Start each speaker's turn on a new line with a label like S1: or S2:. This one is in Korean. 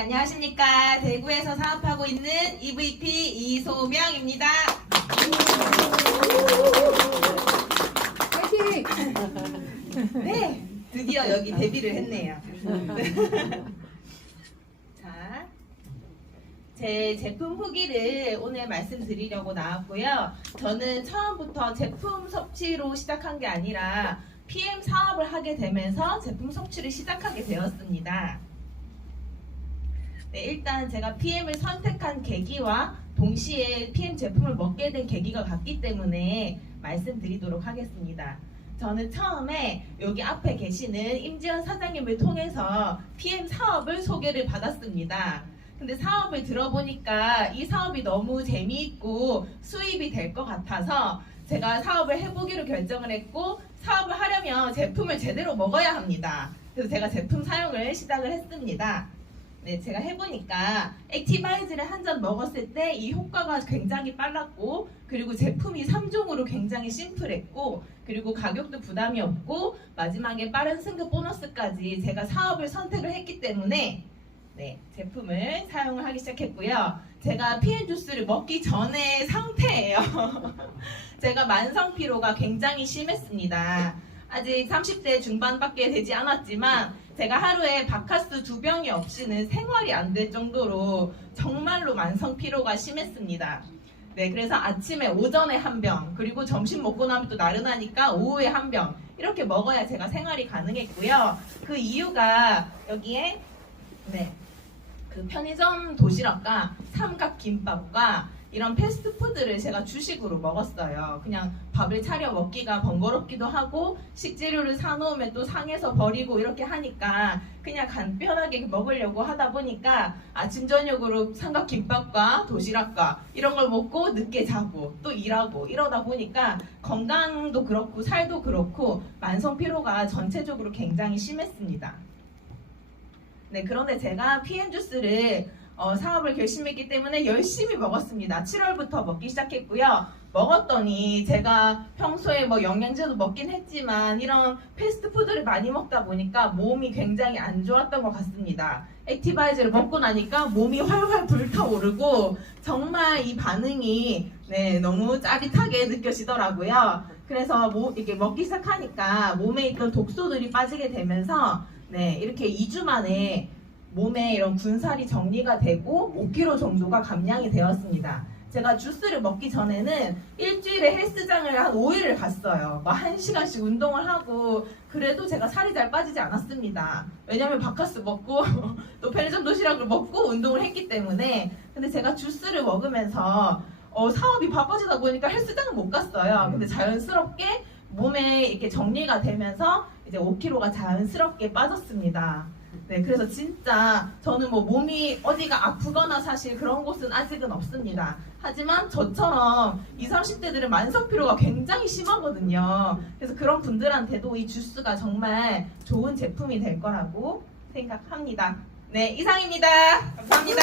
S1: 안녕하십니까. 대구에서 사업하고 있는 EVP 이소명입니다.
S2: 파이팅!
S1: 네, 드디어 여기 데뷔를 했네요. 자, 제 제품 후기를 오늘 말씀드리려고 나왔고요. 저는 처음부터 제품 섭취로 시작한 게 아니라 PM 사업을 하게 되면서 제품 섭취를 시작하게 되었습니다. 네, 일단 제가 PM을 선택한 계기와 동시에 PM 제품을 먹게 된 계기가 같기 때문에 말씀드리도록 하겠습니다. 저는 처음에 여기 앞에 계시는 임지연 사장님을 통해서 PM 사업을 소개를 받았습니다. 근데 사업을 들어보니까 이 사업이 너무 재미있고 수입이 될 것 같아서 제가 사업을 해보기로 결정을 했고 사업을 하려면 제품을 제대로 먹어야 합니다. 그래서 제가 제품 사용을 시작을 했습니다. 네, 제가 해보니까 액티바이즈를 한 잔 먹었을 때 이 효과가 굉장히 빨랐고 그리고 제품이 3종으로 굉장히 심플했고 그리고 가격도 부담이 없고 마지막에 빠른 승급 보너스까지 제가 사업을 선택을 했기 때문에 네, 제품을 사용을 하기 시작했고요. 제가 피엔 주스를 먹기 전의 상태예요. 제가 만성 피로가 굉장히 심했습니다. 아직 30대 중반밖에 되지 않았지만 제가 하루에 바카스 두 병이 없이는 생활이 안 될 정도로 정말로 만성 피로가 심했습니다. 네, 그래서 아침에 오전에 한 병, 그리고 점심 먹고 나면 또 나른하니까 오후에 한 병, 이렇게 먹어야 제가 생활이 가능했고요. 그 이유가 여기에, 네, 그 편의점 도시락과 삼각 김밥과 이런 패스트푸드를 제가 주식으로 먹었어요. 그냥 밥을 차려 먹기가 번거롭기도 하고 식재료를 사놓으면 또 상해서 버리고 이렇게 하니까 그냥 간편하게 먹으려고 하다 보니까 아침 저녁으로 삼각 김밥과 도시락과 이런 걸 먹고 늦게 자고 또 일하고 이러다 보니까 건강도 그렇고 살도 그렇고 만성 피로가 전체적으로 굉장히 심했습니다. 네, 그런데 제가 PM 주스를 어, 사업을 결심했기 때문에 열심히 먹었습니다. 7월부터 먹기 시작했고요. 먹었더니 제가 평소에 뭐 영양제도 먹긴 했지만 이런 패스트푸드를 많이 먹다 보니까 몸이 굉장히 안 좋았던 것 같습니다. 액티바이저를 먹고 나니까 몸이 활활 불타오르고 정말 이 반응이 네, 너무 짜릿하게 느껴지더라고요. 그래서 뭐 이렇게 먹기 시작하니까 몸에 있던 독소들이 빠지게 되면서 네, 이렇게 2주 만에 몸에 이런 군살이 정리가 되고 5kg 정도가 감량이 되었습니다. 제가 주스를 먹기 전에는 일주일에 헬스장을 한 5일을 갔어요. 뭐 1시간씩 운동을 하고 그래도 제가 살이 잘 빠지지 않았습니다. 왜냐면 바카스 먹고 또 편의점 도시락을 먹고 운동을 했기 때문에 근데 제가 주스를 먹으면서 어, 사업이 바빠지다 보니까 헬스장을 못 갔어요. 근데 자연스럽게 몸에 이렇게 정리가 되면서 이제 5kg가 자연스럽게 빠졌습니다. 네, 그래서 진짜 저는 뭐 몸이 어디가 아프거나 사실 그런 곳은 아직은 없습니다. 하지만 저처럼 20, 30대들은 만성 피로가 굉장히 심하거든요. 그래서 그런 분들한테도 이 주스가 정말 좋은 제품이 될 거라고 생각합니다. 네, 이상입니다. 감사합니다.